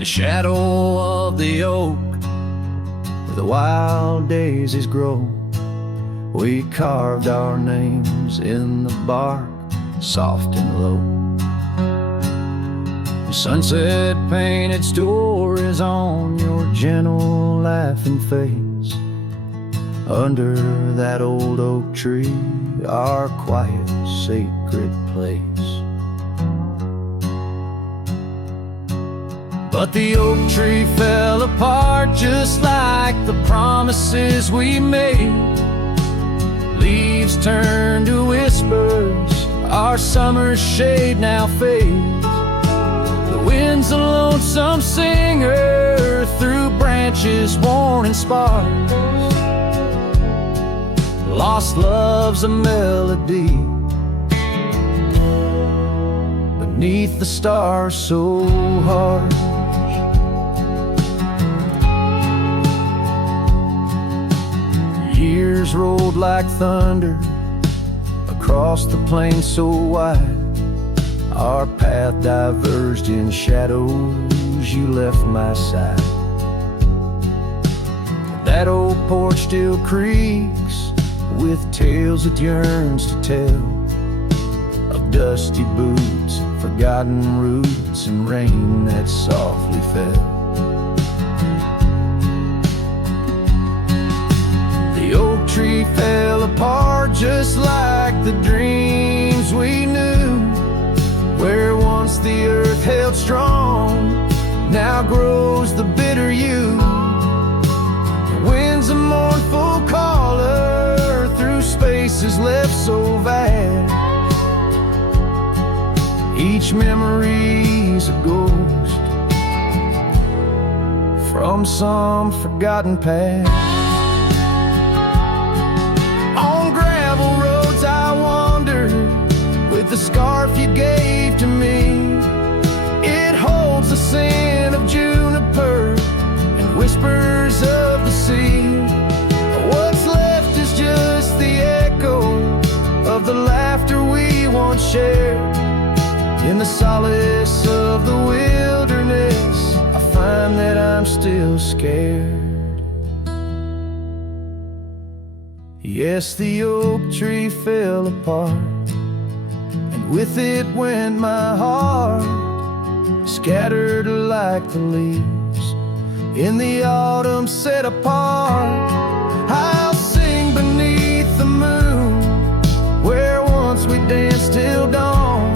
the shadow of the oak, where the wild daisies grow, we carved our names in the bark, soft and low. The sunset painted stories on your gentle laughing face, under that old oak tree, our quiet sacred place. But the oak tree fell apart just like the promises we made. Leaves turned to whispers, our summer's shade now fades. The wind's a lonesome singer through branches worn and sparse. Lost love's a melody beneath the stars so harsh. Years rolled like thunder across the plain so wide. Our path diverged in shadows, you left my side. That old porch still creaks with tales it yearns to tell, of dusty boots, forgotten roots, and rain that softly fell. The oak tree fell apart just like the dreams we knew, where once the earth held strong, now grows the bitter yew. The wind's a mournful caller through spaces left so vast. Each memory's a ghost from some forgotten past. The scarf you gave to me, it holds the scent of juniper and whispers of the sea. What's left is just the echo of the laughter we once shared. In the solace of the wilderness, I find that I'm still scared. Yes, the oak tree fell apart, with it went my heart, scattered like the leaves in the autumn set apart. I'll sing beneath the moon, where once we danced till dawn,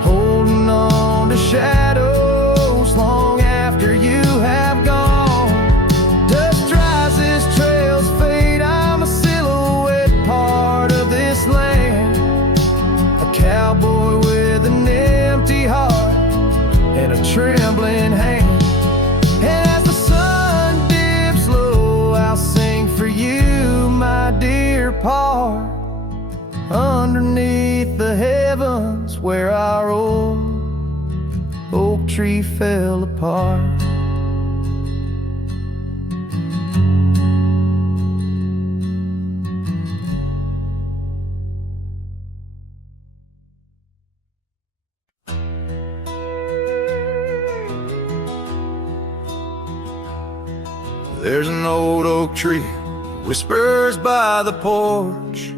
holding on to shadows long after you have gone. Dust dries as trails fade, I'm a silhouette part of this land, cowboy with an empty heart and a trembling hand. And as the sun dips low, I'll sing for you, my dear part, underneath the heavens where our old oak tree fell apart. There's an old oak tree, whispers by the porch,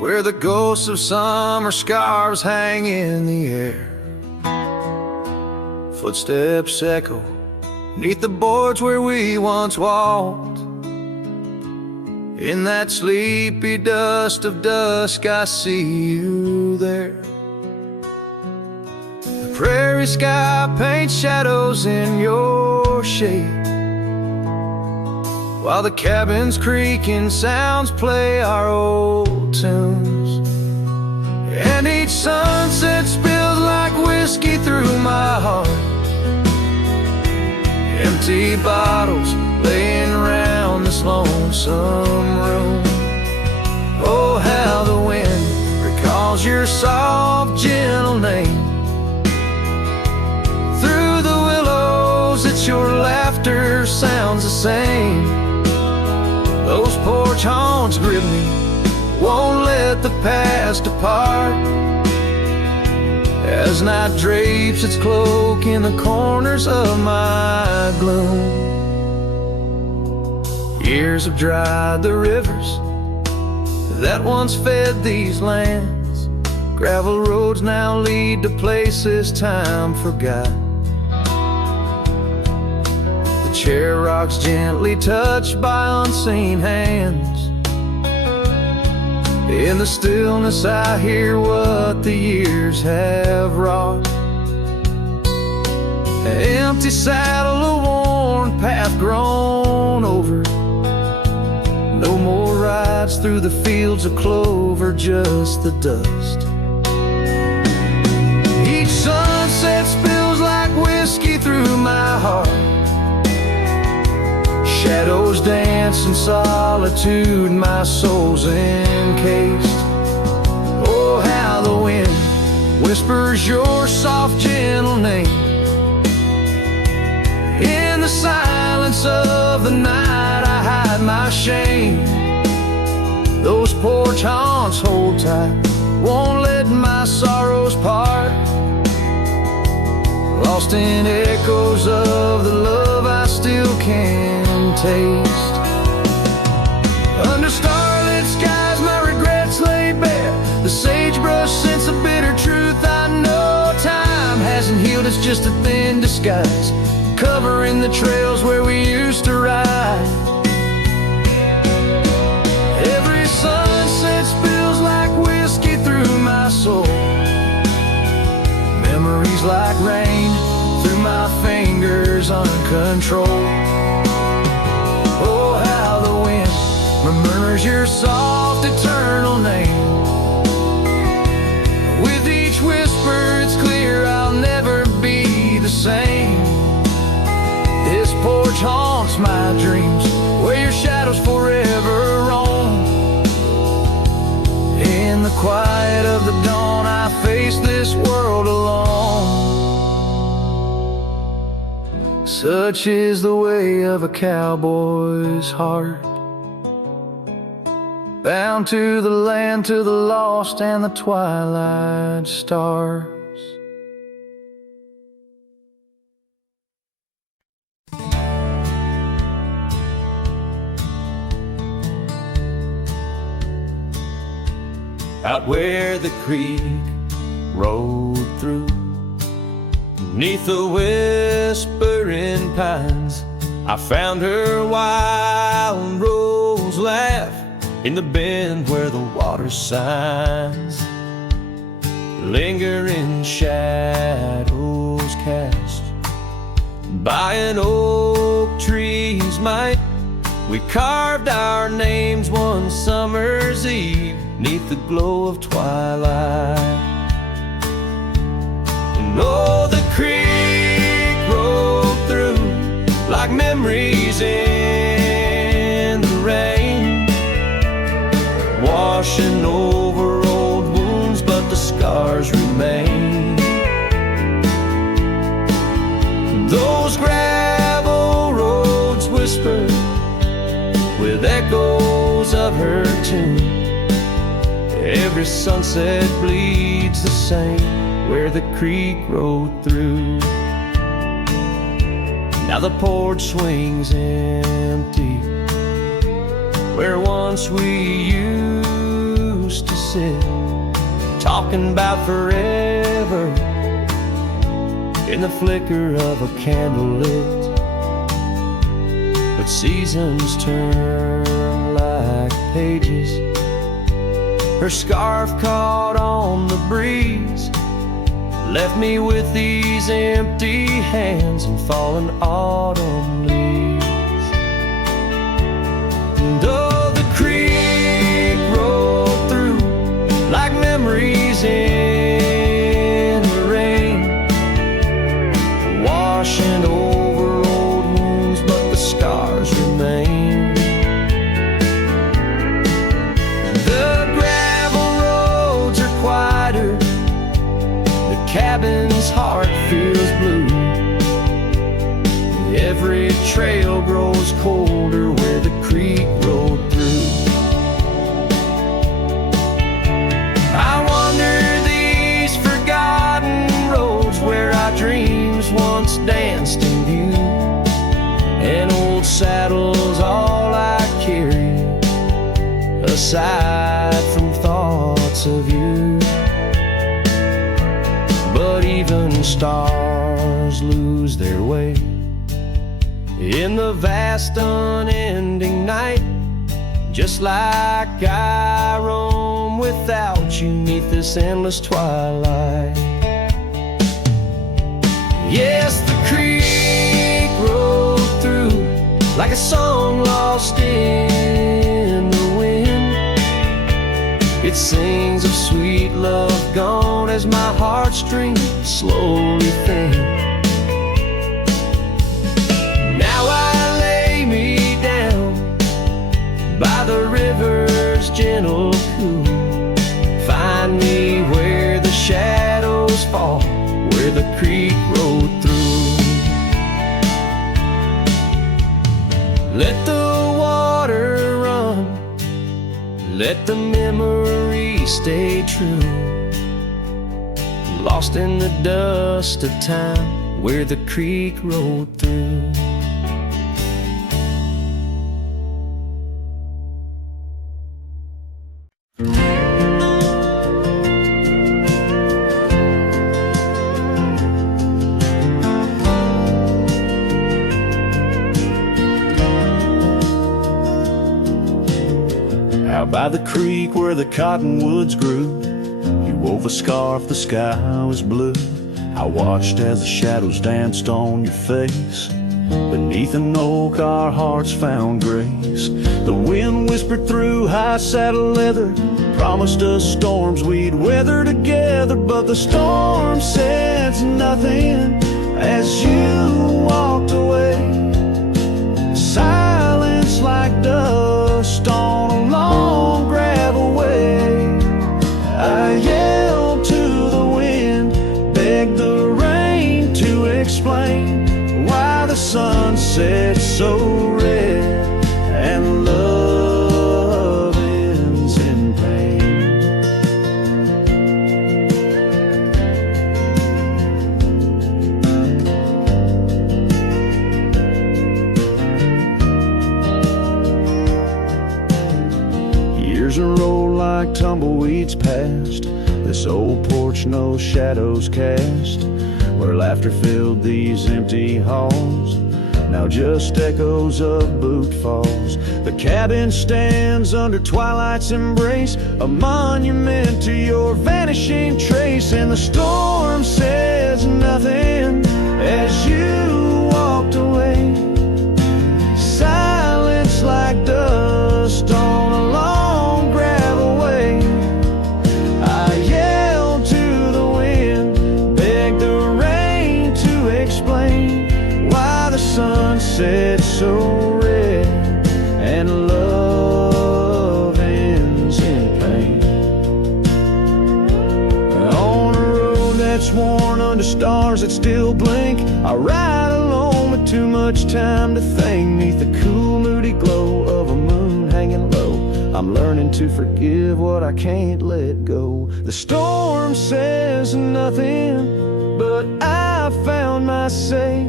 where the ghosts of summer scarves hang in the air. Footsteps echo neath the boards where we once walked. In that sleepy dust of dusk, I see you there. The prairie sky paints shadows in your shade, while the cabin's creaking sounds play our old tunes. And each sunset spills like whiskey through my heart, empty bottles laying around this lonesome room. Oh, how the wind recalls your soft, gentle name. Through the willows, it's your laughter sounds the same. Those porch haunts grip me, won't let the past depart. as night drapes its cloak in the corners of my gloom. Years have dried the rivers that once fed these lands. Gravel roads now lead to places time forgot. The chair rocks gently touched by unseen hands. In the stillness I hear what the years have wrought. An empty saddle, a worn path grown over. No more rides through the fields of clover, just the dust. Each sunset spills like whiskey through my heart. Shadows dance in solitude, my soul's encased. Oh, how the wind whispers your soft, gentle name. In the silence of the night I hide my shame. Those porch haunts hold tight, won't let my sorrows part. Lost in echoes of the love I still can taste. Under starlit skies my regrets lay bare. The sagebrush scents a bitter truth I know. Time hasn't healed, it's just a thin disguise, covering the trails where we used to ride. Every sunset spills like whiskey through my soul. Memories like rain through my fingers uncontrolled. Oh, how the wind murmurs your soft eternal name. With each whisper it's clear I'll never be the same. This porch haunts my dreams, where your shadows forever roam. In the quiet of the dawn I face this world alone. Such is the way of a cowboy's heart, bound to the land, to the lost and the twilight stars. Out where the creek rode through, beneath the whispering pines, I found her wild rose laugh in the bend where the water sighs. Lingering shadows cast by an oak tree's might, we carved our names one summer's eve 'neath the glow of twilight. And oh, the creek rolled through like memories in the rain, washing over old wounds, but the scars remain. Those gravel roads whisper with echoes of her tune. Every sunset bleeds the same where the creek rode through. Now the porch swings empty where once we used to sit, talking about forever in the flicker of a candle lit. But seasons turn like pages, her scarf caught on the breeze, left me with these empty hands and fallen autumn leaves. And oh, the creek rolled through like memories in the rain, washing over old wounds, but the scars remain. Cabin's heart feels blue. Every trail grows colder where the creek rolled through. I wonder these forgotten aside from thoughts of you. But even stars lose their way in the vast unending night, just like I roam without you 'neath this endless twilight. Yes, the creek rolled through like a song lost in the wind. It sings of sweet love gone as my heartstrings slowly thin. Now I lay me down by the river's gentle cool. Find me where the shadows fall, where the creek rolled through. Let the water run, let the memory stay true, lost in the dust of time, where the creek rolled through. Out by the creek where the cottonwoods grew, you wove a scarf, the sky was blue. I watched as the shadows danced on your face. Beneath an oak our hearts found grace. The wind whispered through high saddle leather, promised us storms we'd weather together. But the storm said nothing as you walked away. Silence like dust on a long gravel way. I yelled to the wind, begged the rain to explain why the sun set so red and love ends in pain. Years roll like tumbleweeds past this old porch, no shadows cast, where laughter filled these empty halls, now just echoes of boot falls. The cabin stands under twilight's embrace, a monument to your vanishing trace. And the storm says nothing as you walked away. Silence like dust on a long gravel way. I yelled to the wind, begged the rain to explain why the sun set so red and love ends in pain. On a road that's worn under stars that still blink, I ride alone with too much time to think. 'Neath the cool moody glow of a moon hanging low, I'm learning to forgive what I can't let go. The storm says nothing, but I found my say.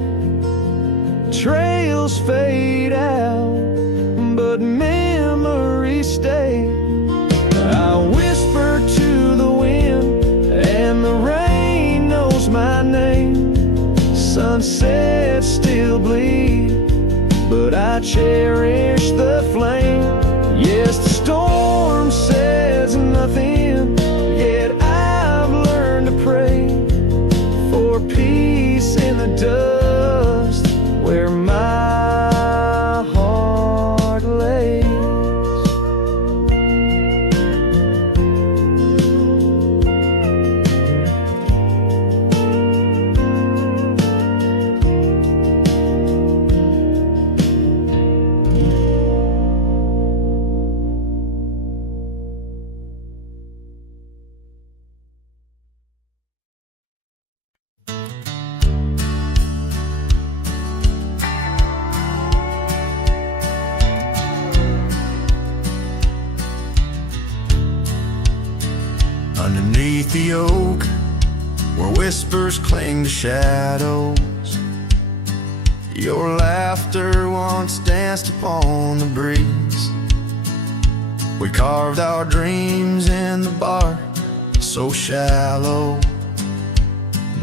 Trails fade out, but memories stay. I whisper to the wind, and the rain knows my name. Sunsets still bleed, but I cherish the flame. Yes, the storm says nothing, yet I've learned to pray for peace in the dust where my heart lays. Underneath the oak, where whispers cling to shadows, your laughter once danced upon the breeze. We carved our dreams in the bark, so shallow.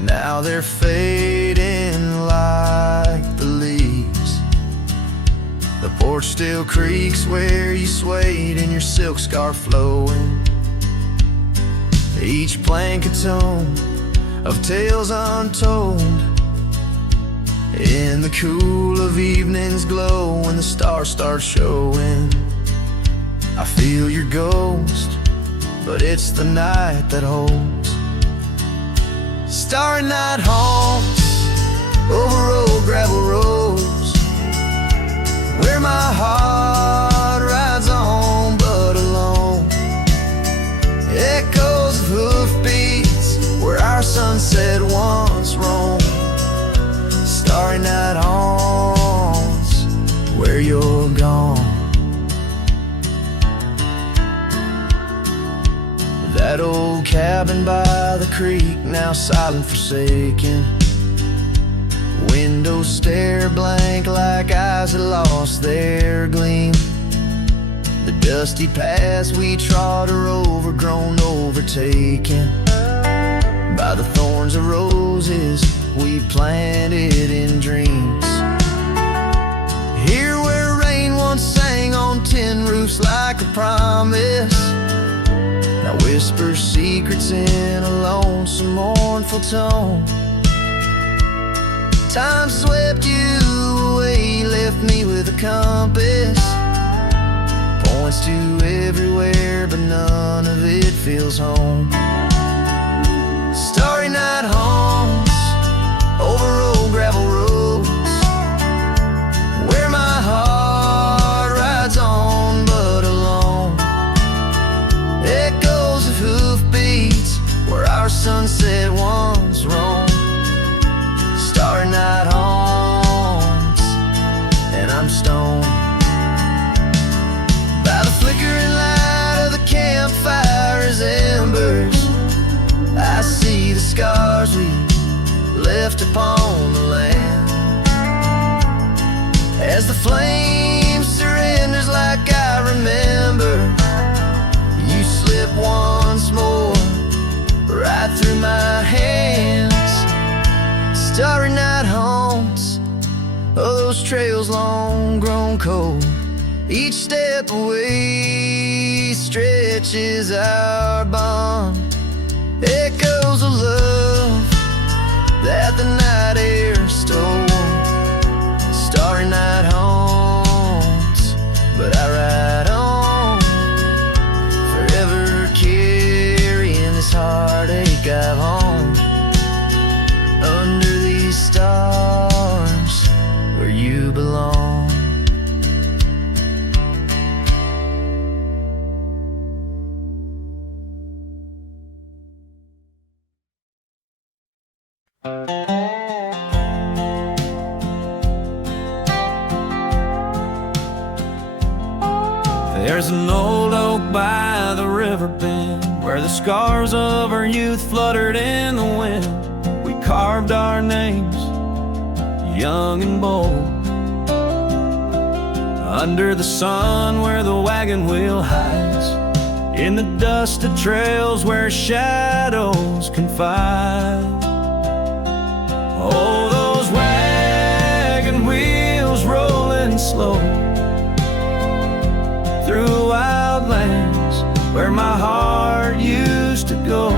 Now they're fading like the leaves. The porch still creaks where you swayed in your silk scarf flowing. Each plank a tone of tales untold. In the cool of evening's glow, when the stars start showing, I feel your ghost, but it's the night that holds. Starry night haunts over old gravel roads, where my heart rides on but alone. Echoes of hoofbeats where our sunset once roamed. Starry night haunts where you're gone. That old cabin by the creek, now silent, forsaken. Windows stare blank like eyes that lost their gleam. The dusty paths we trod are overgrown, overtaken by the thorns of roses we planted in dreams. Here where rain once sang on tin roofs like a promise, now whispers secrets in a lonesome, mournful tone. Time swept you away, left me with a compass. Points to everywhere, but none of it feels home. Starry night haunts over old gravel roads, where my heart rides on but alone. Echoes of hoofbeats where our sunset once roamed. Starry night haunts, and I'm stoned by the flickering light of the campfire as embers. I see the scars we left upon the land, as the flame surrenders like I remember. You slip once more right through my hands. Starry night haunts of those trails long grown cold. Each step away stretches our bond. Echoes of love that the night air stole. Starry night haunts, but I ride on, forever carrying this heartache I've owned. Under these stars where you belong. There's an old oak by the river bend, where the scars of our youth fluttered in the wind. We carved our names, young and bold, under the sun where the wagon wheel hides, in the dusted trails where shadows confide. Oh, those wagon wheels rolling slow through wild lands where my heart used to go.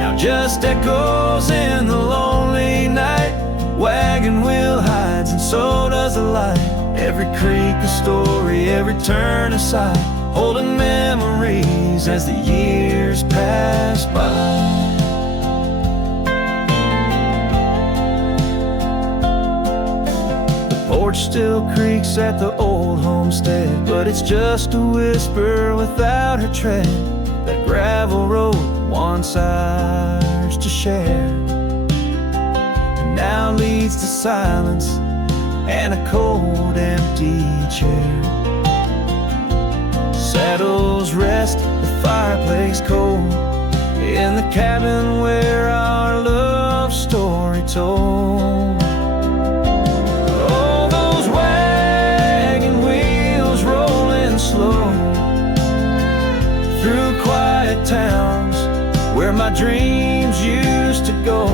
Now just echoes in the lonely night. Wagon wheel hides and so does the light. Every creek a story, every turn a sight, holding memories as the years pass by. Porch still creaks at the old homestead, but it's just a whisper without her tread. That gravel road once ours to share, and now leads to silence and a cold, empty chair. Saddles rest, the fireplace cold, in the cabin where our love story told. Oh, those wagon wheels roll quiet towns where my dreams used to go.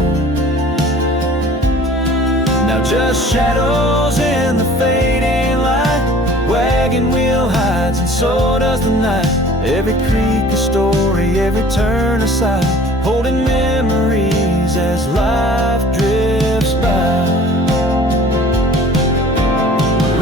Now just shadows in the fading light, wagon wheel hides and so does the night. Every creek a story, every turn a sigh, holding memories as life drifts by.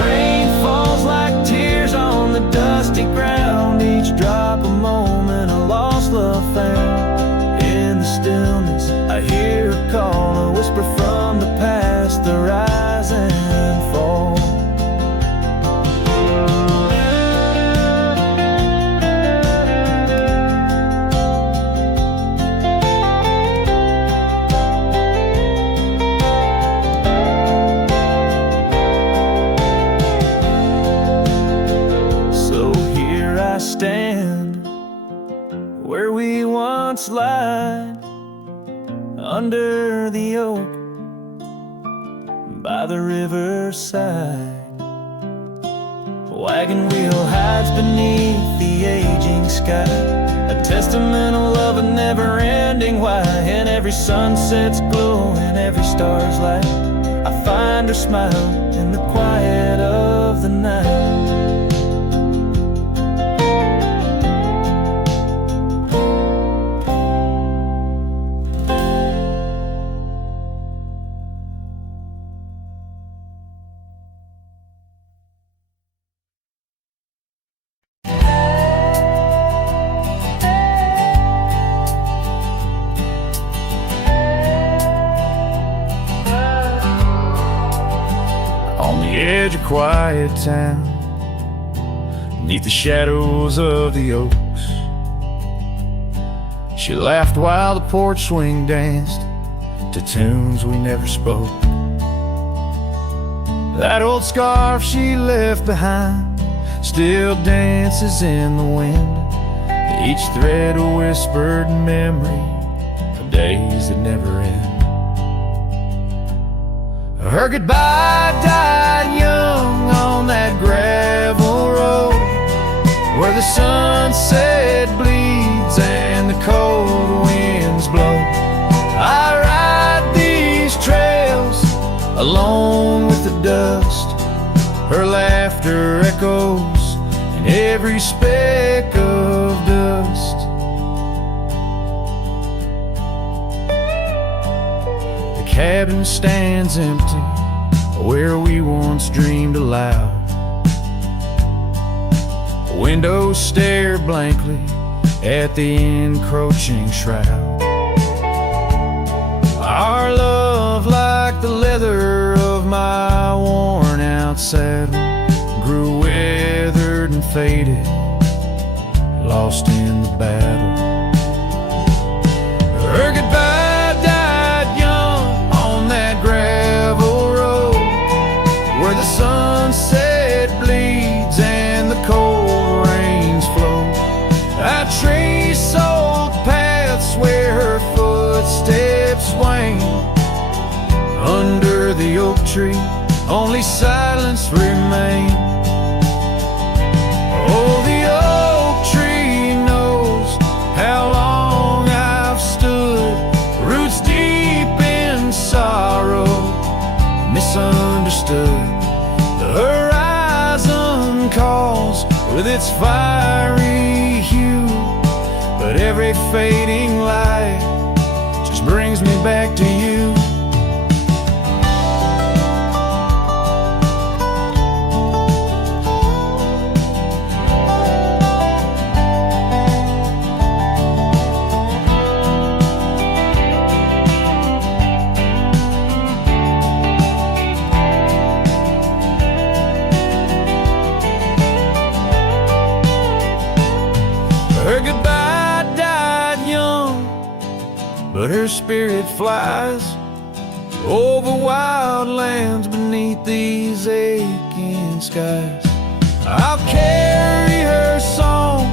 Rain falls like tears on the dusty ground, each drop a moment, a lost love found. In the stillness I hear a call, a whisper from the past, the rise and fall. Stand where we once lied, under the oak by the riverside. Wagon wheel hides beneath the aging sky, a testament of love, a never-ending why. And every sunset's glow and every star's light, I find her smile in the quiet of the night. Edge of quiet town, neath the shadows of the oaks, she laughed while the porch swing danced to tunes we never spoke. That old scarf she left behind still dances in the wind, each thread a whispered memory of days that never end. Her goodbye died young on that gravel road, where the sunset bleeds and the cold winds blow. I ride these trails alone with the dust, her laughter echoes in every speck of dust. The cabin stands empty where we once dreamed aloud. Windows stare blankly at the encroaching shroud. Our love, like the leather of my worn out saddle, grew weathered and faded, lost in the battle. Her goodbye died young on that gravel road, where the sunset bleeds and the cold rains flow. I trace old paths where her footsteps swing. Under the oak tree, only silence remains. Oh, the oak tree knows how long I've stood, roots deep in sorrow, misunderstood. The horizon calls with its fiery hue, but every fading light just brings me back to you. Her goodbye died young, but her spirit flies over wild lands beneath these aching skies. I'll carry her song,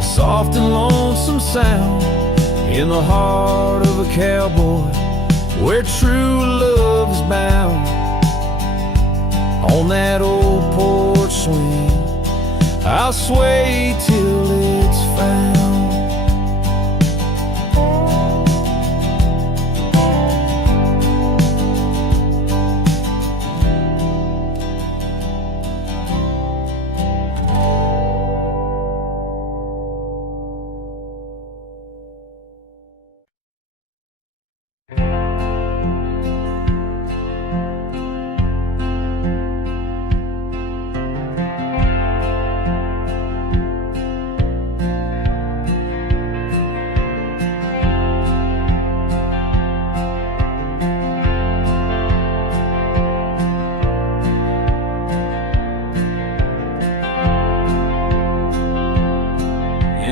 a soft and lonesome sound, in the heart of a cowboy where true love is bound. On that old porch swing, I'll sway till it's found.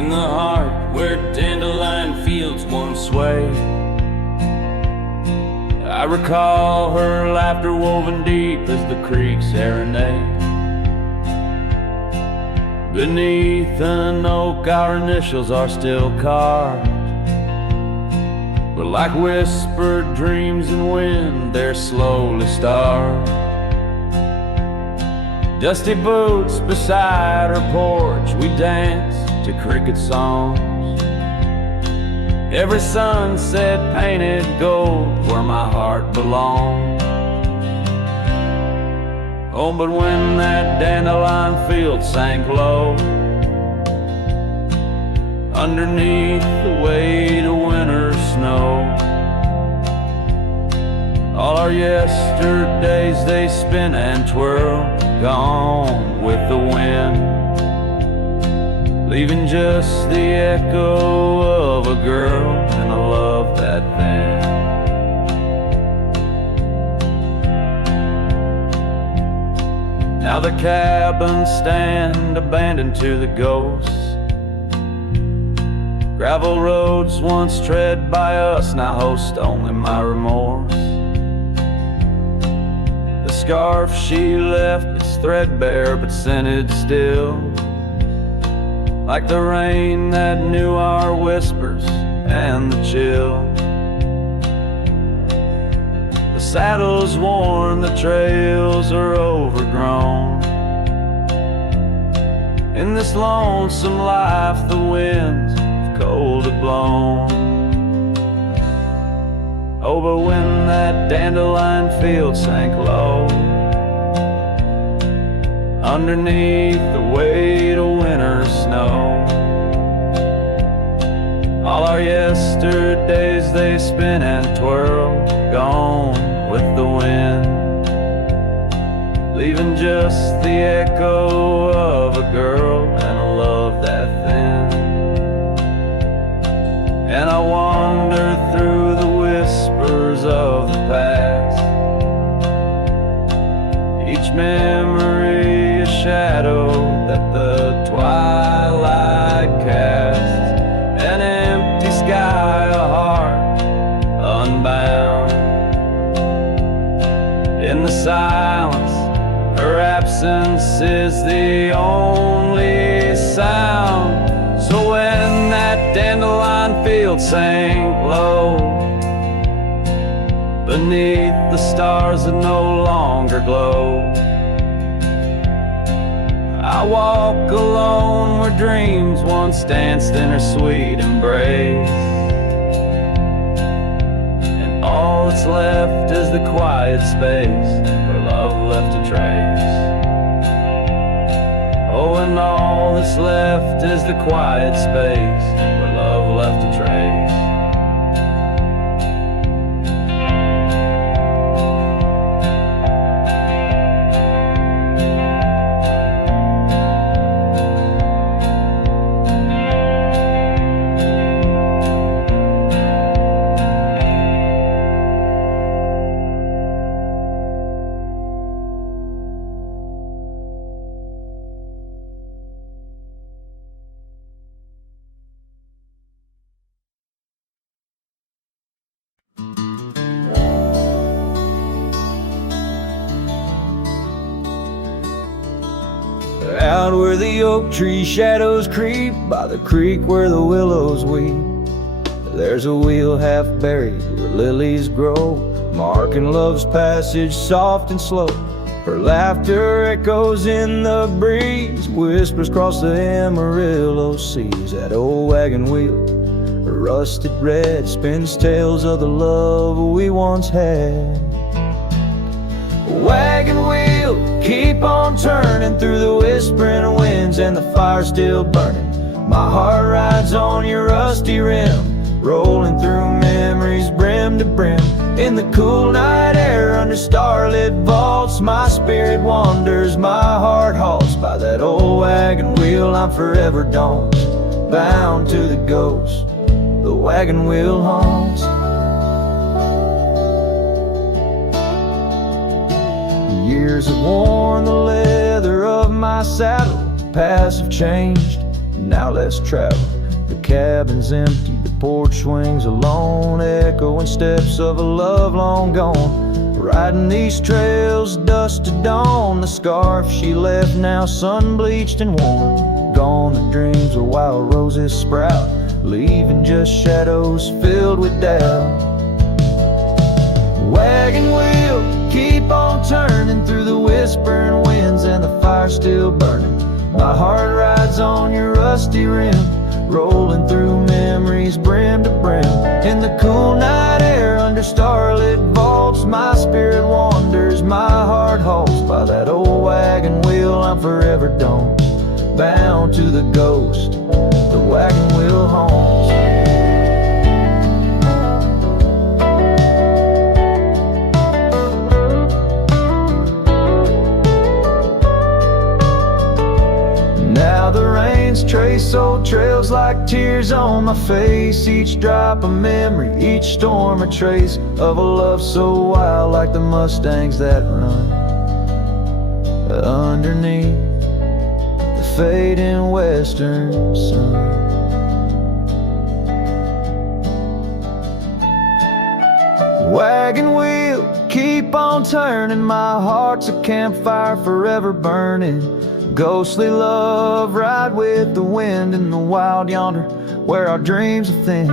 in the heart where dandelion fields once swayed. I recall her laughter woven deep as the creek serenade. Beneath an oak our initials are still carved, but like whispered dreams in wind they're slowly starved. Dusty boots beside her porch, we dance to cricket songs. Every sunset painted gold where my heart belonged. Oh, but when that dandelion field sank low, underneath the weight of winter snow, all our yesterdays they spin and twirl, gone with the wind, leaving just the echo of a girl and a love that thin. Now the cabins stand abandoned to the ghosts. Gravel roads once tread by us now host only my remorse. The scarf she left is threadbare but scented still, like the rain that knew our whispers and the chill. The saddle's worn, the trails are overgrown. In this lonesome life the winds have cold have blown. Oh, but when that dandelion field sank low, underneath the weight of winter snow, all our yesterdays they spin and twirl, gone with the wind, leaving just the echo of a girl and a love that thin. And I wander through the whispers of the past, each memory a shadow that the twilight casts, an empty sky, a heart unbound. In the silence, her absence is the only sound. So when that dandelion field sank low, beneath the stars that no longer glow, I walk alone where dreams once danced in her sweet embrace, and all that's left is the quiet space where love left a trace. Oh, and all that's left is the quiet space where love left a trace. Out where the oak tree shadows creep, by the creek where the willows weep, there's a wheel half buried where lilies grow, marking love's passage soft and slow. Her laughter echoes in the breeze, whispers cross the Amarillo seas. That old wagon wheel, rusted red, spins tales of the love we once had. Wagon wheel, keep on turning through the whispering winds and the fire still burning. My heart rides on your rusty rim, rolling through memories brim to brim. In the cool night air under starlit vaults, my spirit wanders, my heart halts. By that old wagon wheel I'm forever daunts, bound to the ghost the wagon wheel haunts. Years have worn the leather of my saddle, paths have changed, now let's travel. The cabin's empty, the porch swings alone, echoing steps of a love long gone. Riding these trails, dusk to dawn, the scarf she left now sun-bleached and worn. Gone the dreams of wild roses sprout, leaving just shadows filled with doubt. Wagon wheel, keep on turning through the whispering winds and the fire still burning. My heart rides on your rusty rim, rolling through memories brim to brim. In the cool night air under starlit vaults, my spirit wanders, my heart halts. By that old wagon wheel I'm forever doomed, bound to the ghost the wagon wheel haunts. Now the rains trace old trails like tears on my face, each drop a memory, each storm a trace of a love so wild, like the Mustangs that run underneath the fading western sun. Wagon wheel, keep on turning, my heart's a campfire forever burning. Ghostly love, ride with the wind in the wild yonder, where our dreams are thin.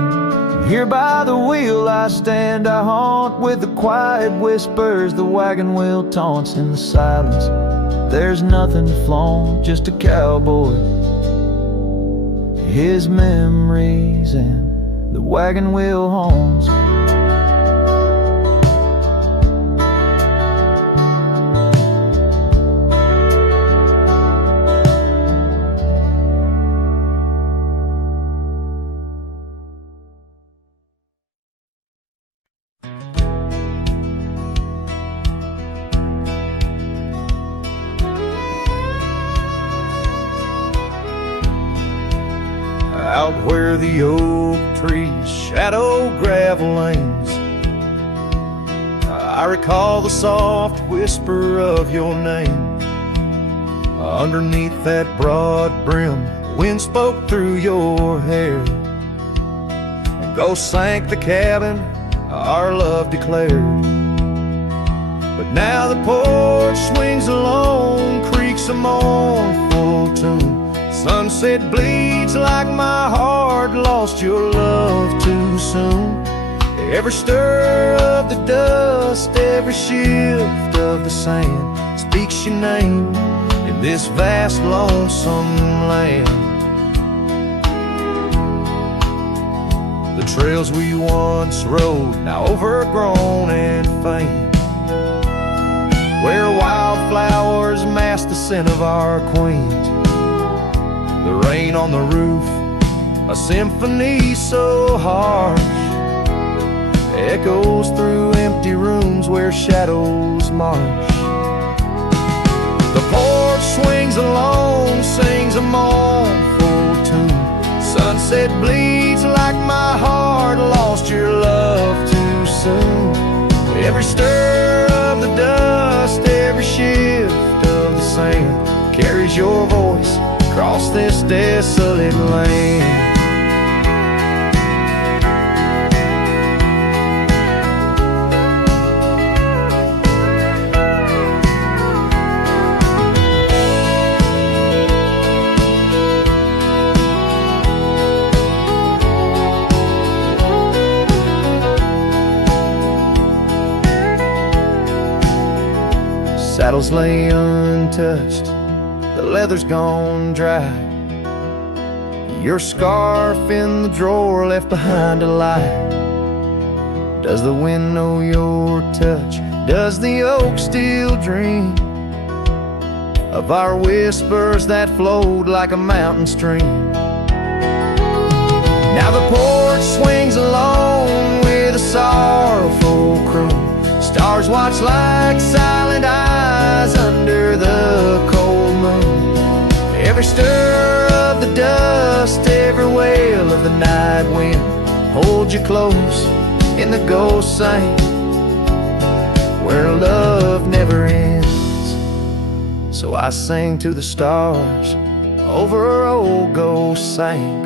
Here by the wheel I stand, I haunt with the quiet whispers the wagon wheel taunts. In the silence there's nothing to flaunt, just a cowboy, his memories, and the wagon wheel haunts. Out where the oak trees shadow gravel lanes, I recall the soft whisper of your name. Underneath that broad brim, wind spoke through your hair, and ghosts sank the cabin our love declared. But now the porch swings alone, creaks a mournful tune. Sunset bleeds like my heart lost your love too soon. Every stir of the dust, every shift of the sand speaks your name in this vast lonesome land. The trails we once rode, now overgrown and faint, where wildflowers mask the scent of our queens. The rain on the roof, a symphony so harsh, echoes through empty rooms where shadows march. The porch swings alone, sings a mournful tune. Sunset bleeds like my heart lost your love too soon. Every stir of the dust, every shift of the sand carries your voice across this desolate land. Saddles lay untouched, the leather's gone dry. Your scarf in the drawer left behind a light. Does the wind know your touch? Does the oak still dream of our whispers that flowed like a mountain stream? Now the porch swings alone with a sorrowful croon. Stars watch like silent eyes under the cold moon. Every stir of the dust, every wail of the night wind hold you close in the ghost sand where love never ends. So I sing to the stars, over old ghost sank,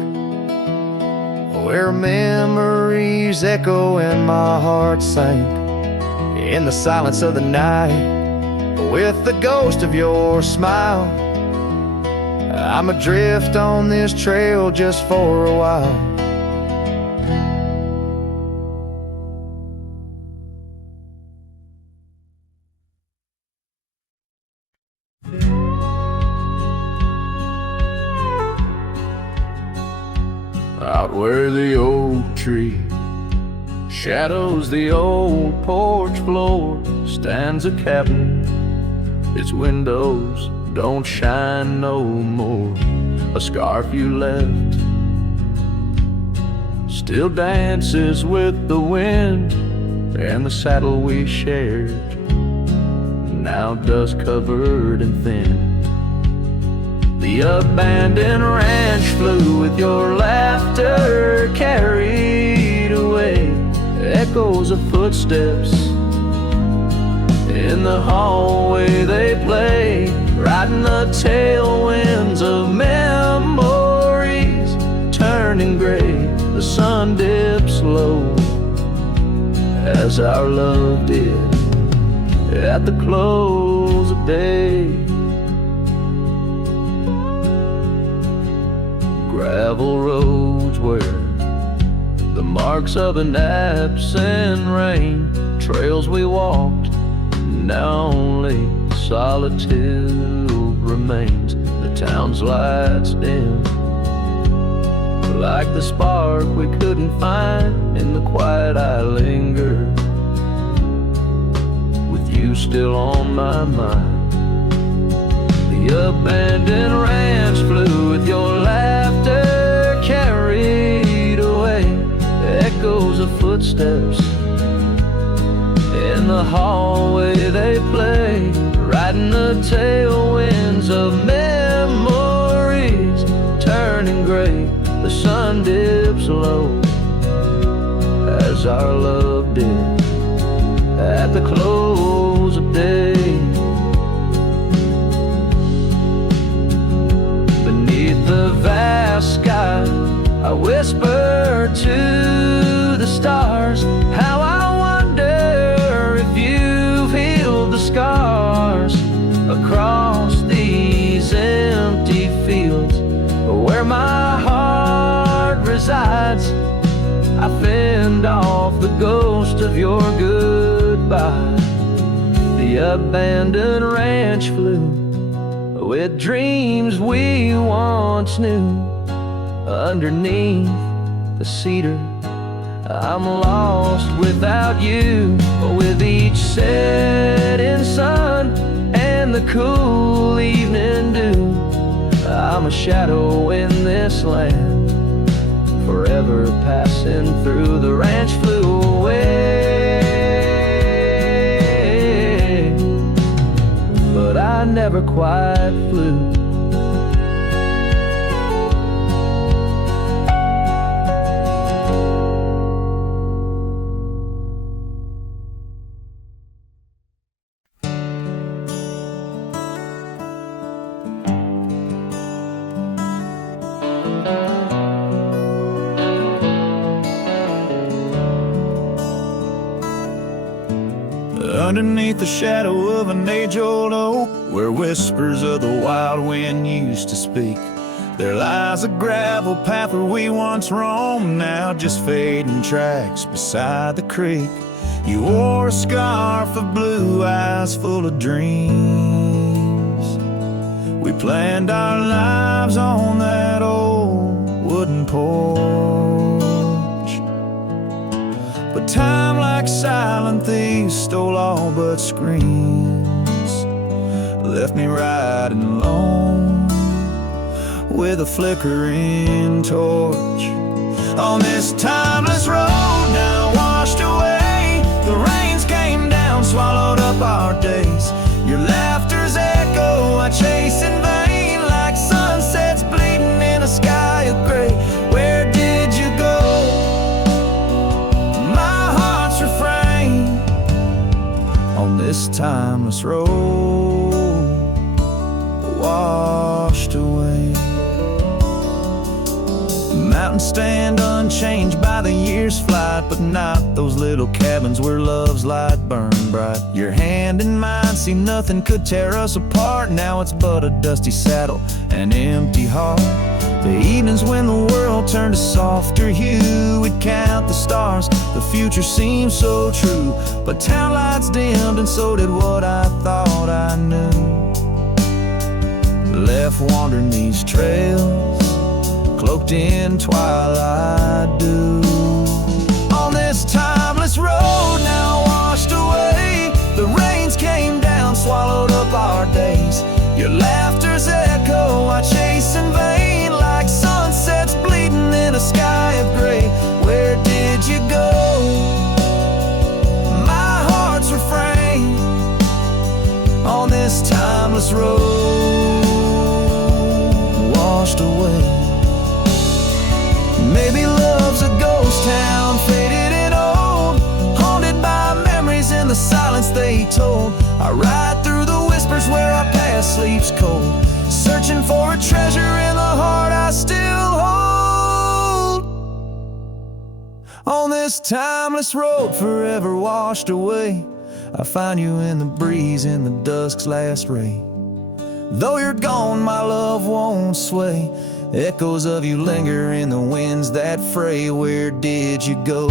where memories echo and my heart sank in the silence of the night with the ghost of your smile. I'm adrift on this trail just for a while. Out where the oak tree shadows the old porch floor stands a cabin. Its windows don't shine no more. A scarf you left still dances with the wind, and the saddle we shared, now dust covered and thin. The abandoned ranch flew with your laughter carried away. Echoes of footsteps in the hallway they play, riding the tailwinds of memories turning gray. The sun dips low as our love did at the close of day. Gravel roads where the marks of an absent rain, trails we walked, now only solitude remains. The town's lights dim like the spark we couldn't find. In the quiet I linger, with you still on my mind. The abandoned ranch flew with your laughter carried away. Echoes of footsteps in the hallway they play, riding the tailwinds of memories turning gray. The sun dips low as our love did at the close of day. The vast sky, I whisper to the stars, how I wonder if you've healed the scars across these empty fields where my heart resides. I fend off the ghost of your goodbye. The abandoned ranch flew with dreams we once knew underneath the cedar. I'm lost without you, with each setting sun and the cool evening dew. I'm a shadow in this land, forever passing through. The ranch flew away, but I never quite flew. Underneath the shadow of an age-old oak, where whispers of the wild wind used to speak, there lies a gravel path where we once roamed, now just fading tracks beside the creek. You wore a scarf of blue eyes full of dreams. We planned our lives on that old wooden porch, but time, like silent thieves, stole all but screams, left me riding alone with a flickering torch on this timeless road now washed away. The rains came down, swallowed up our days. Your laughter's echo I chase in vain, like sunsets bleeding in a sky of gray. Where did you go? My heart's refrain on this timeless road washed away. Mountains stand unchanged by the year's flight, but not those little cabins where love's light burned bright. Your hand in mine, see nothing could tear us apart. Now it's but a dusty saddle, an empty heart. The evenings when the world turned a softer hue, we'd count the stars, the future seemed so true. But town lights dimmed and so did what I thought I knew. Left wandering these trails, cloaked in twilight dew. On this timeless road now washed away, the rains came down, swallowed up our days. Your laughter's echo I chase in vain, like sunsets bleeding in a sky of gray. Where did you go? My heart's refrain on this timeless road washed away. Maybe love's a ghost town, faded and old, haunted by memories in the silence they told. I ride through the whispers where our past sleeps cold, searching for a treasure in the heart I still hold. On this timeless road forever washed away, I find you in the breeze in the dusk's last ray. Though you're gone, my love won't sway. Echoes of you linger in the winds that fray. Where did you go?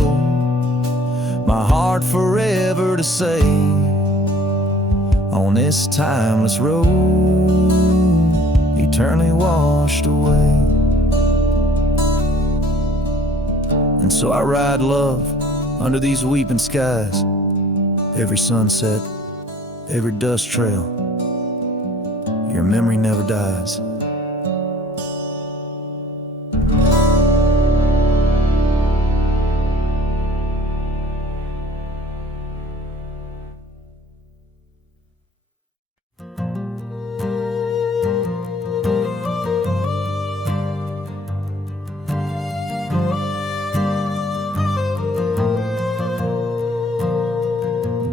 My heart forever to say, on this timeless road, eternally washed away. And so I ride love under these weeping skies, every sunset, every dust trail, your memory never dies.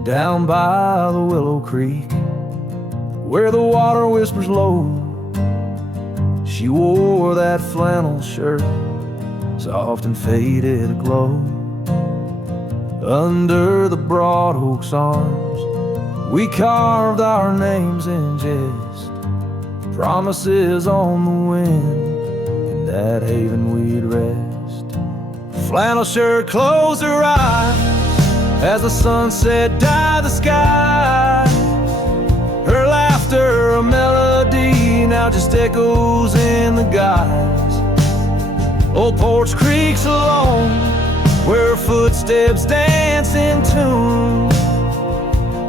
Down by the Willow Creek, where the water whispers low, she wore that flannel shirt, soft and faded aglow. Under the broad oak's arms, we carved our names in jest, promises on the wind, in that haven we'd rest. Flannel shirt closed her eyes as the sunset dyed the sky. Her laughter, a melody, now just echoes in the guise. Old Porch creaks alone, where her footsteps dance in tune.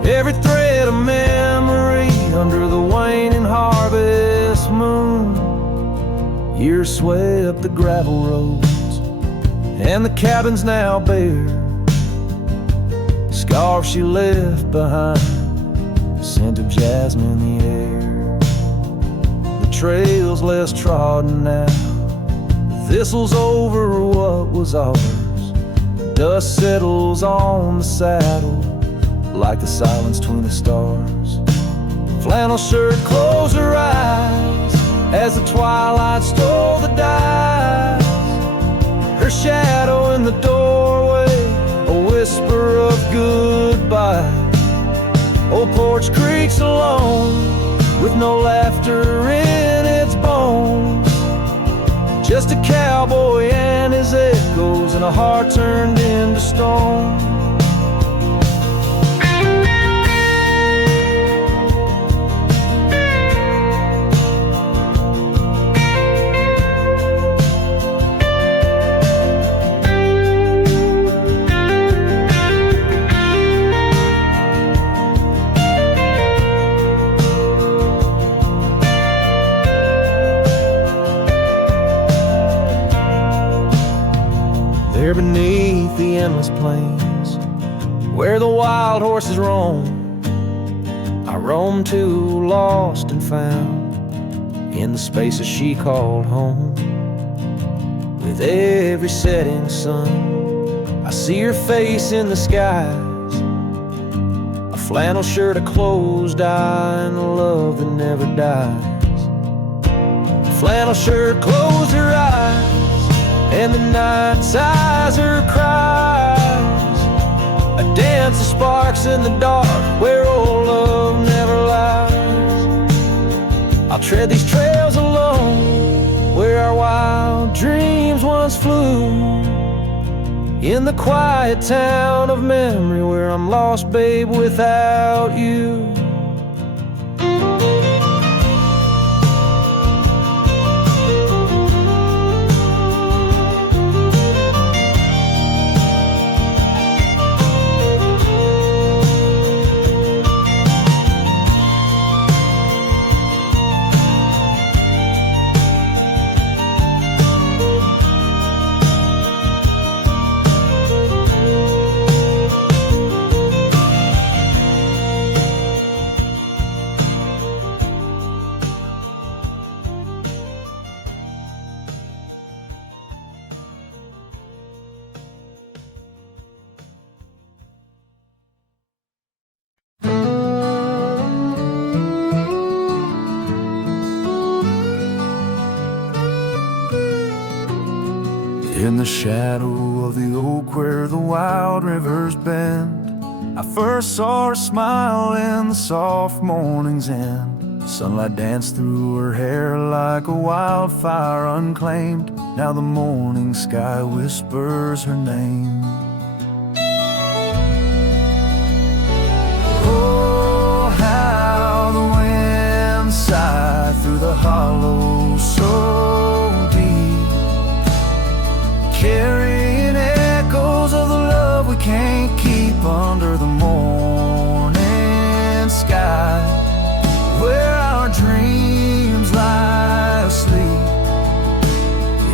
Every thread a memory under the waning harvest moon. Years swept the gravel roads, and the cabins now bare scarf she left behind, the scent of jasmine in the air. The trail's less trodden now, the thistle's over what was ours. The dust settles on the saddle like the silence between the stars. Flannel shirt closed her eyes as the twilight stole the dice. Her shadow in the doorway, a whisper of goodbye. Old Porch creaks alone, with no laughter in its bones. Just a cowboy and his echoes, and a heart turned into stone. There beneath the endless plains, where the wild horses roam, I roam too, lost and found, in the spaces she called home. With every setting sun, I see her face in the skies, a flannel shirt, a closed eye, and a love that never dies. Flannel shirt closed her eyes and the night sighs her cries. A dance of sparks in the dark where old love never lies. I'll tread these trails alone where our wild dreams once flew. In the quiet town of memory where I'm lost, babe, without you. In the shadow of the oak where the wild rivers bend, I first saw her smile in the soft morning's end. Sunlight danced through her hair like a wildfire unclaimed. Now the morning sky whispers her name. Oh, how the wind sighed through the hollow so deep, carrying echoes of the love we can't keep under the morning sky, where our dreams lie asleep.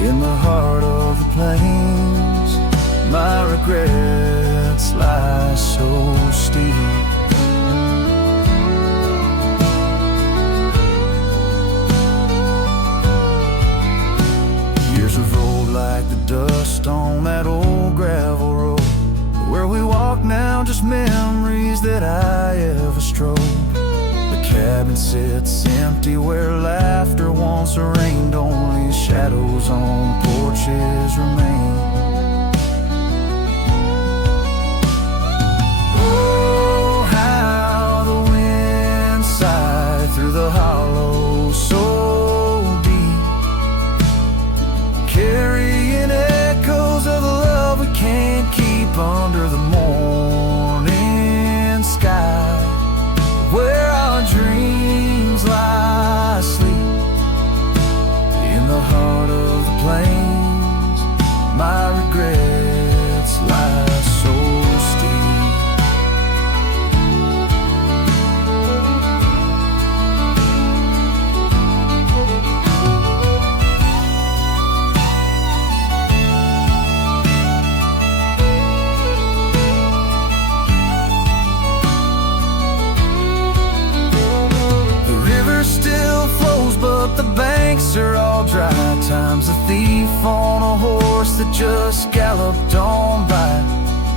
In the heart of the plains, my regrets lie so steep. Years have rolled like the dust on that old gravel road, where we walk now, just memories that I ever strode. The cabin sits empty where laughter once reigned, only shadows on porches remain. Oh, how the wind sighed through the hollow so deep, carrying echoes of the love we can't keep under the morning sky, where our dreams lie asleep. In the heart of the plains, my regrets lie so steep. But the banks are all dry. Time's a thief on a horse that just galloped on by.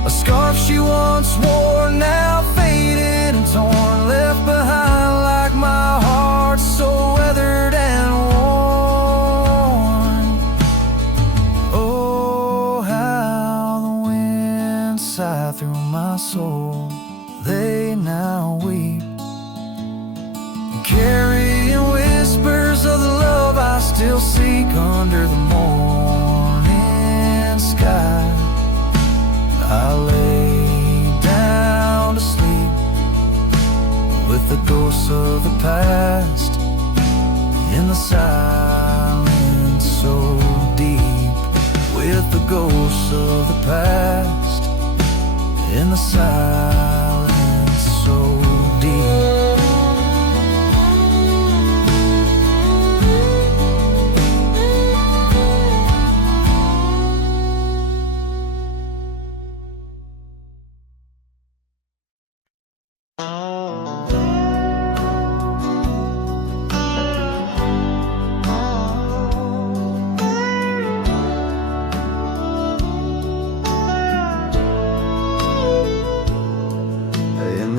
A scarf she once wore, now faded and torn, left behind like my heart, so weathered and worn. Oh, how the wind sighed through my soul. They now weep, carrying whispers of the love I still seek under the morning sky. I lay down to sleep with the ghosts of the past in the silence so deep, with the ghosts of the past in the silence so deep.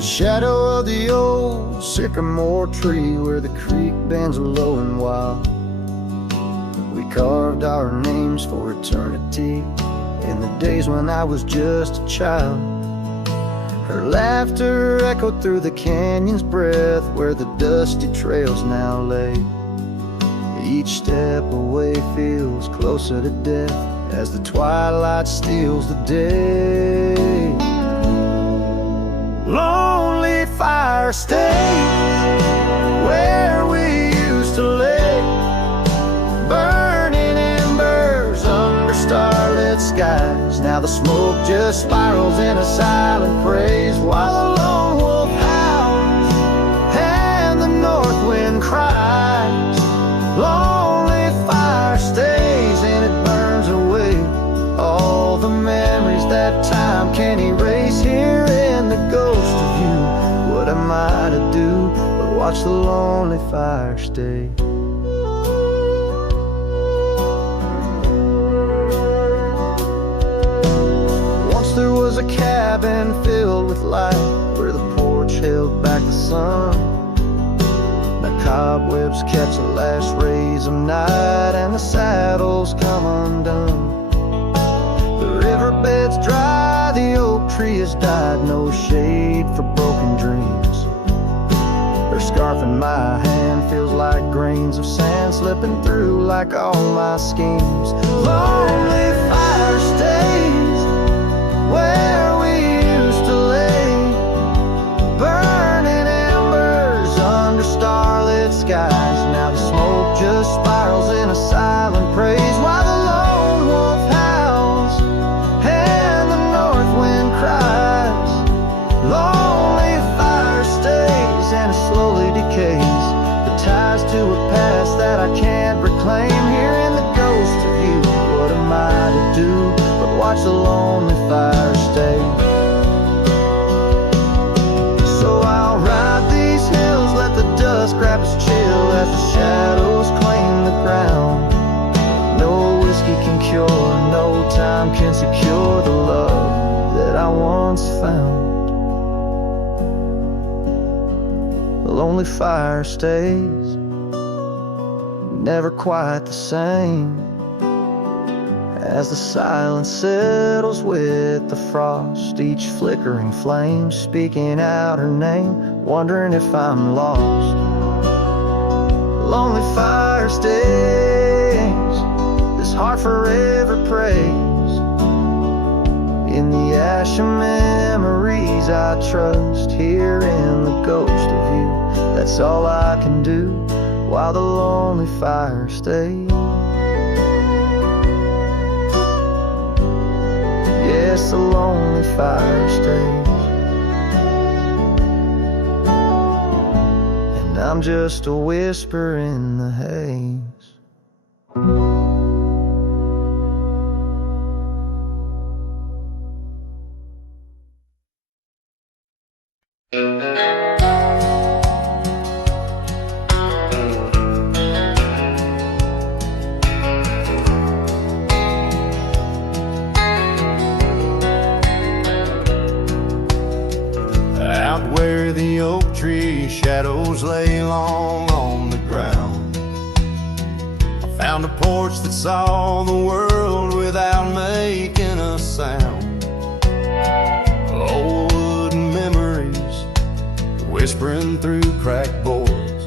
Shadow of the old sycamore tree where the creek bends low and wild, we carved our names for eternity in the days when I was just a child. Her laughter echoed through the canyon's breath where the dusty trails now lay. Each step away feels closer to death as the twilight steals the day. Lonely fire stays where we used to lay, burning embers under starlit skies. Now the smoke just spirals in a silent praise while the lone wolf howls and the north wind cries. Lonely fire stays and it burns away all the memories that time can erase. Here in the ghost of you, what am I to do but watch the lonely fire stay? Once there was a cabin filled with light where the porch held back the sun. Now cobwebs catch the last rays of night and the saddles come undone. The riverbed's dry, the oak tree has died, no shade for broken dreams. Her scarf in my hand feels like grains of sand slipping through like all my schemes. Lonely fire stays where we used to lay, burning embers under starlit skies. Now the smoke just spirals in a silent praise while the lone wolf howls and the north wind cries. Lonely fire stays and it slowly decays, the ties to a past that I can't reclaim. Here in the ghost of you, what am I to do but watch the lonely fire stay? So I'll ride these hills, let the dust grab its chill as the shadows claim the ground. No whiskey can cure, no time can secure the love that I once found. The lonely fire stays, never quite the same, as the silence settles with the frost, each flickering flame speaking out her name, wondering if I'm lost. Lonely fire stays, this heart forever prays. In the ash of memories I trust, here in the ghost of you, that's all I can do while the lonely fire stays. Yes, the lonely fire stays, and I'm just a whisper in the haze. Where the oak tree shadows lay long on the ground, I found a porch that saw the world without making a sound. Old wooden memories whispering through cracked boards.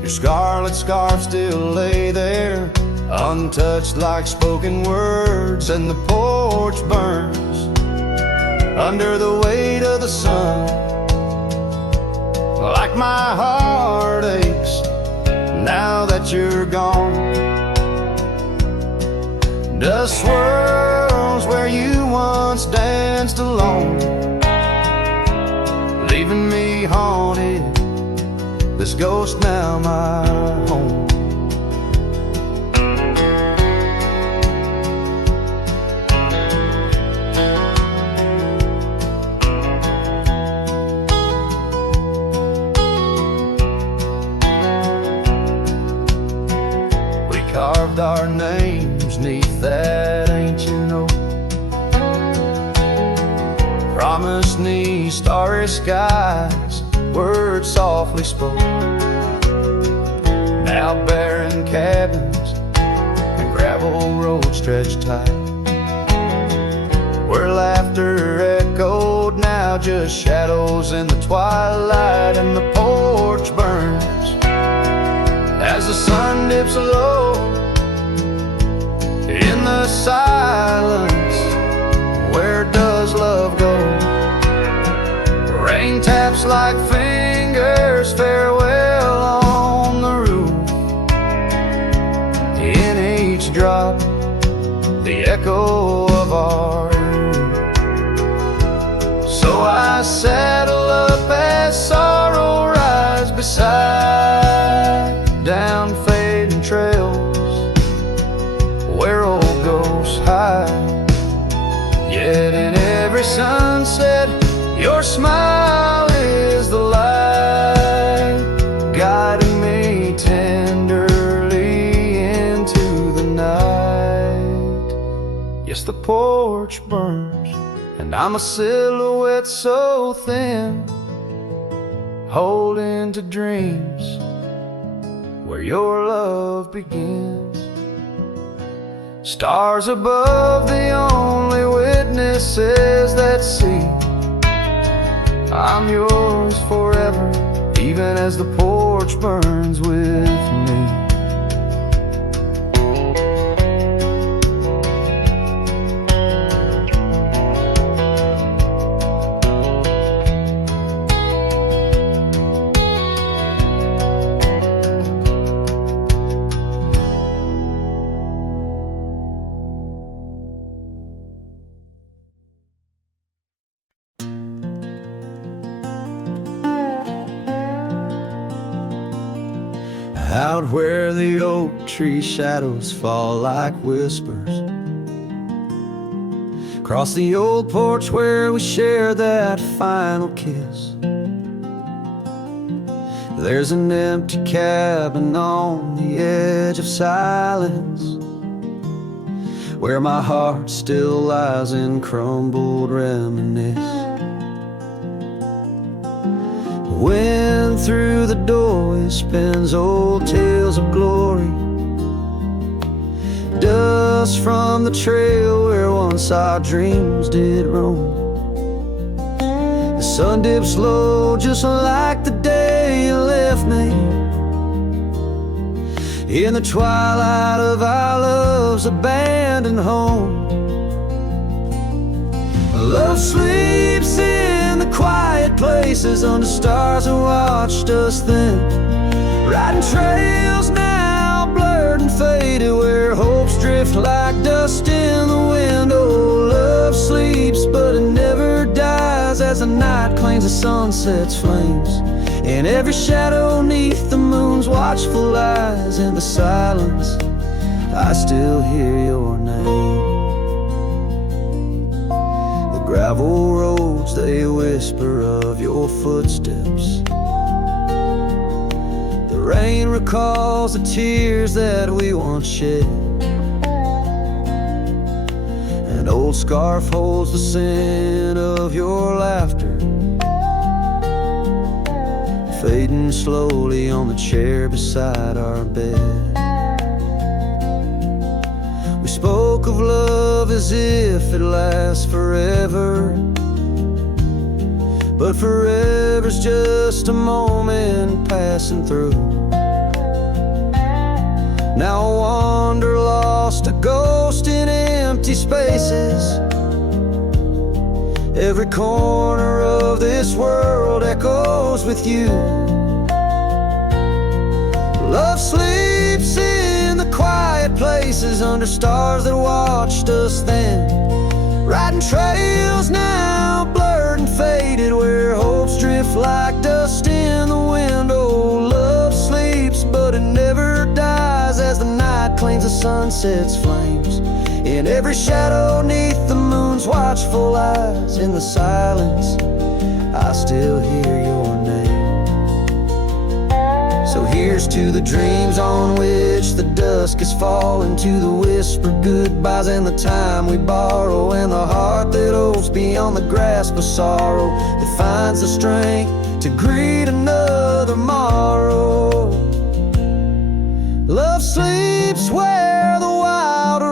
Your scarlet scarf still lay there, untouched like spoken words, and the porch burns under the weight of the sun. Like my heart aches now that you're gone. Dust swirls where you once danced alone, leaving me haunted, this ghost now my home. Carved our names neath that ancient oak, promised me starry skies, words softly spoke. Now barren cabins gravel road stretched tight, where laughter echoed, now just shadows in the twilight. And the porch burns as the sun dips low in the silence. Where does love go? Rain taps like fingers, farewell on the roof. In each drop, the echo of our youth. So I saddle up as sorrow rides beside down fading trails where old ghosts hide. Yet in every sunset, your smile is the light, guiding me tenderly into the night. Yes, the porch burns, and I'm a silhouette so thin, holding to dreams where your love begins. Stars above, the only witnesses that see I'm yours forever, even as the porch burns with me. Out where the oak tree shadows fall like whispers, across the old porch where we share that final kiss. There's an empty cabin on the edge of silence, where my heart still lies in crumbled reminisce. Wind through the doorway spins old tales of glory, dust from the trail where once our dreams did roam. The sun dips low just like the day you left me, in the twilight of our love's abandoned home. Love sleeps in the quiet places under stars that watched us then, riding trails now blurred and faded where hopes drift like dust in the wind. Oh, love sleeps but it never dies as the night claims the sunset's flames. In every shadow neath the moon's watchful eyes, in the silence I still hear your name. Gravel roads, they whisper of your footsteps. The rain recalls the tears that we once shed. An old scarf holds the scent of your laughter, fading slowly on the chair beside our bed. We spoke of love as if it lasts forever, but forever's just a moment passing through. Now I wander lost, a ghost in empty spaces. Every corner of this world echoes with you. Love sleeps in the quiet places under stars that watched us then, riding trails now blurred and faded where hopes drift like dust in the wind. Oh, love sleeps but it never dies as the night claims the sunset's flames. In every shadow neath the moon's watchful eyes, in the silence I still hear your name. So here's to the dreams on which the dusk is falling, to the whispered goodbyes and the time we borrow, and the heart that hopes beyond the grasp of sorrow, that finds the strength to greet another morrow. Love sleeps where the wild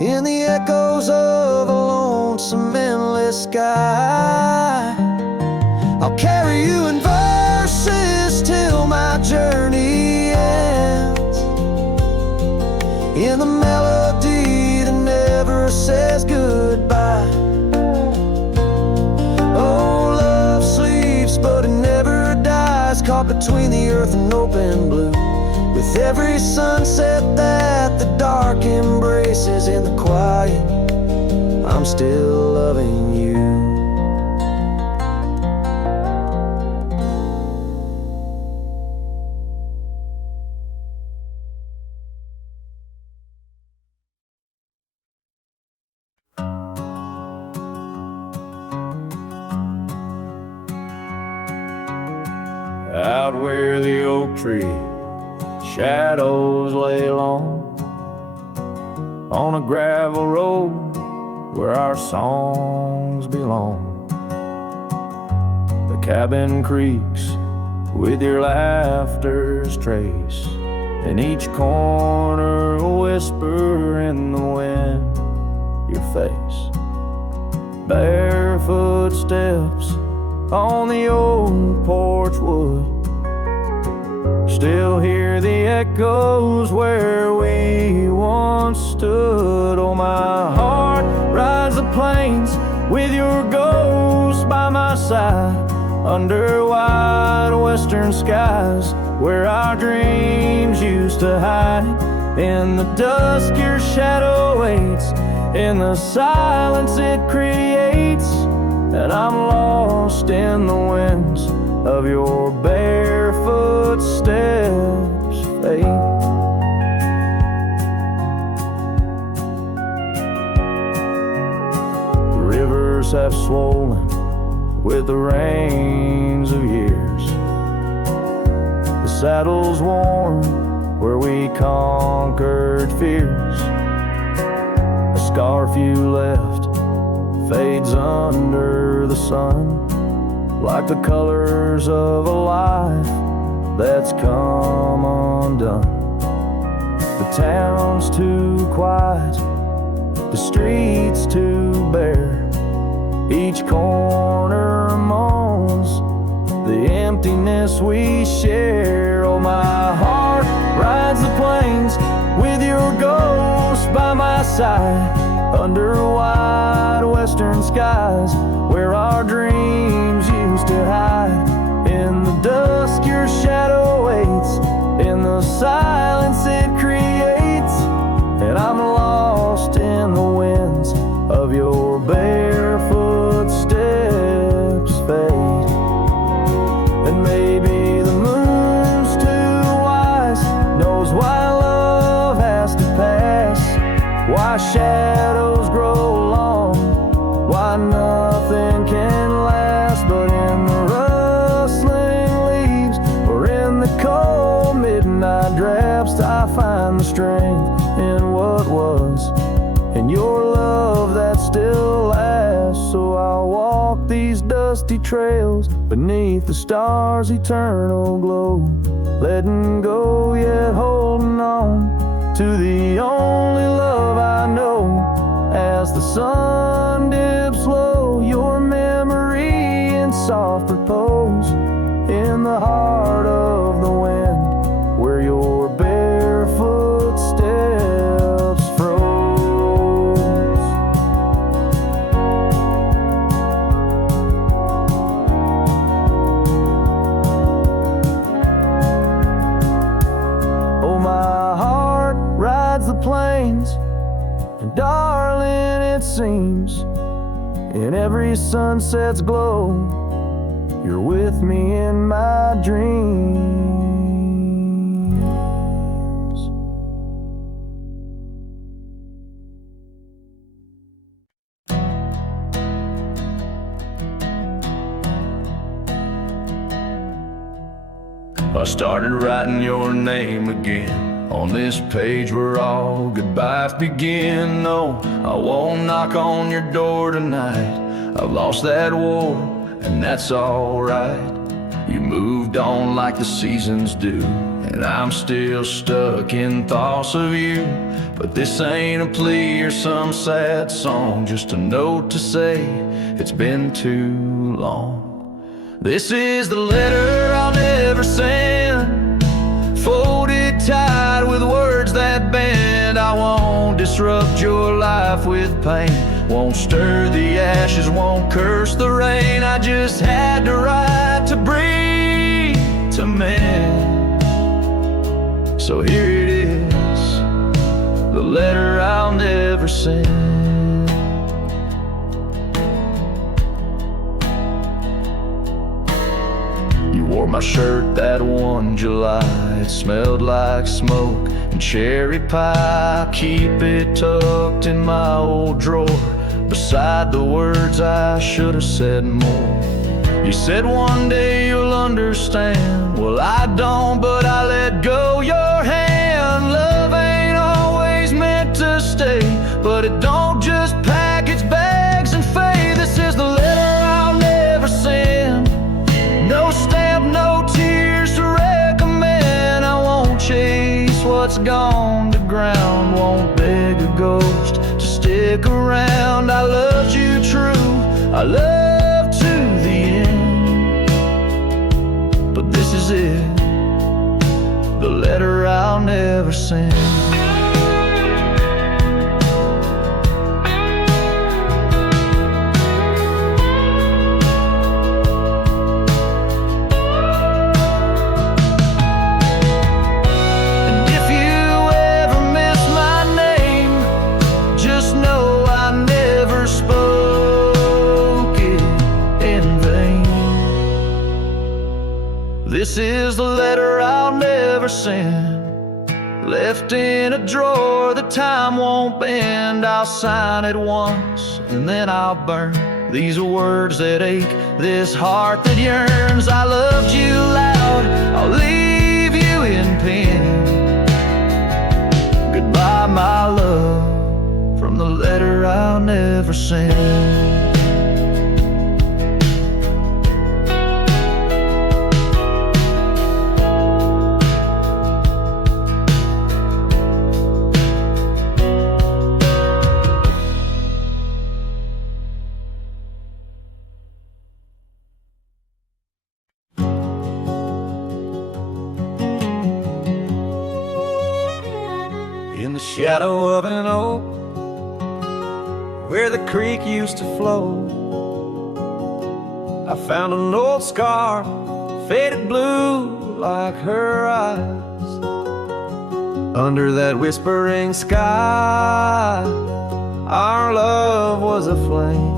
in the echoes of a lonesome, endless sky. I'll carry you in verses till my journey ends, in the melody that never says goodbye. Oh, love sleeps, but it never dies, caught between the earth and open blue. With every sunset that the dark embraces, in the quiet, I'm still loving you. Out where the oak tree shadows lay long, on a gravel road where our songs belong. The cabin creaks with your laughter's trace, in each corner a whisper in the wind, your face. Barefoot steps on the old porch wood, still hear the echoes where we once stood. Oh, my heart rides the plains with your ghost by my side, under wide western skies where our dreams used to hide. In the dusk your shadow waits, in the silence it creates, and I'm lost in the winds of your barefoot steps fade. Rivers have swollen with the rains of years, the saddle's worn where we conquered fears. The scarf you left fades under the sun, like the colors of a life that's come undone. The town's too quiet, the streets too bare, each corner moans the emptiness we share. Oh, my heart rides the plains with your ghost by my side, under wide western skies where our dreams used to hide. In the dusk your shadow waits, in the silence it creates, and I'm lost in the winds of your barefoot steps fade. And maybe the moon's too wise, knows why love has to pass, why shadows grow long, why nothing can last. But in the rustling leaves, or in the cold midnight drafts, I find the strength in what was, and your love that still lasts. So I'll walk these dusty trails beneath the stars' eternal glow, letting go yet holding on to the only love I know. As the sun dips low, your memory in soft repose, in the heart of the wind where your barefoot steps froze. Oh, my heart rides the plains, and darling, it seems in every sunset's glow, you're with me in my dreams. I started writing your name again on this page where all goodbyes begin. No, I won't knock on your door tonight. I've lost that war, and that's alright. You moved on like the seasons do, and I'm still stuck in thoughts of you. But this ain't a plea or some sad song, just a note to say it's been too long. This is the letter I'll never send, folded tight with words that bend. I won't disrupt your life with pain, won't stir the ashes, won't curse the rain. I just had to write to breathe, to mend. So here it is, the letter I'll never send. You wore my shirt that one July, it smelled like smoke and cherry pie. Keep it tucked in my old drawer, beside the words I should have said more. You said one day you'll understand. Well, I don't, but I let go your hand. Love ain't always meant to stay, but it don't just pack its bags and fade. This is the letter I'll never send. No stamp, no tears to recommend. I won't chase what's gone to ground, won't beg a ghost to stick around. I loved you true, I love to the end. But this is it, the letter I'll never send. This is the letter I'll never send, left in a drawer that time won't bend. I'll sign it once and then I'll burn these words that ache, this heart that yearns. I loved you loud, I'll leave you in pen. Goodbye, my love, from the letter I'll never send. In the shadow of an oak, where the creek used to flow, I found an old scar, faded blue like her eyes. Under that whispering sky, our love was aflame.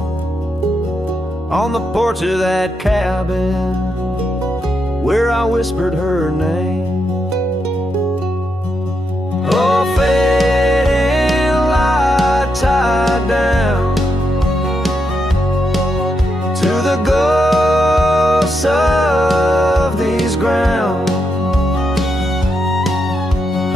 On the porch of that cabin, where I whispered her name. Oh, fading light tied down to the ghosts of these grounds.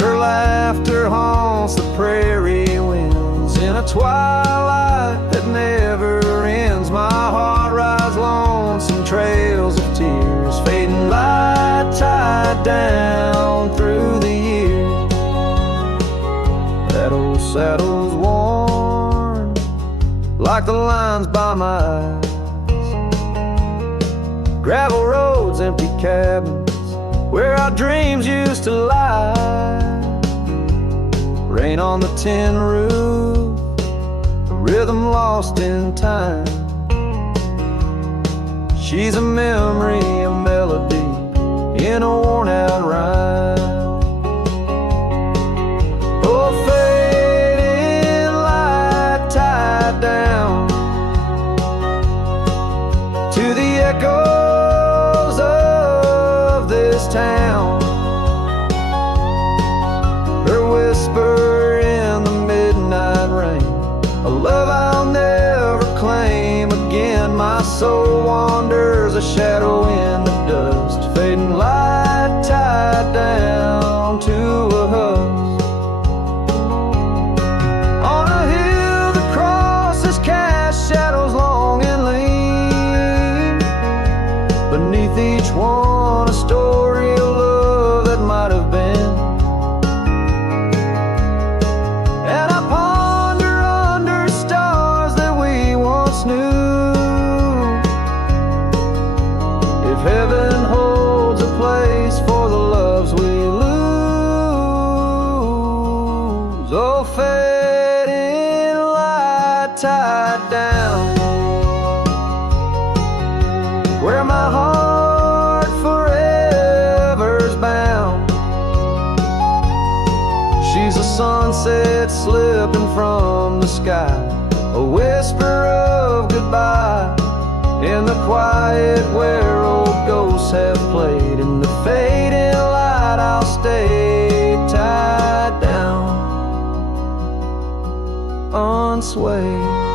Her laughter haunts the prairie winds in a twilight that never ends. My heart rides lonesome trails of tears, fading light tied down through the years. That old saddle's worn like the lines by my eyes. Gravel roads, empty cabins, where our dreams used to lie. Rain on the tin roof, a rhythm lost in time. She's a memory, a melody in a worn out rhyme. Oh, fading light tied down to the echoes of this town. Her whisper in the midnight rain, a love I'll never claim again. My soul wanders, a shadow in the dust, fading light tied down to a husk. On a hill that crosses cast shadows long and lean, Oh, fading light tied down, where my heart forever's bound. She's a sunset slipping from the sky, a whisper of goodbye, in the quiet where old ghosts have played. In the fading light I'll stay tied down, unswayed.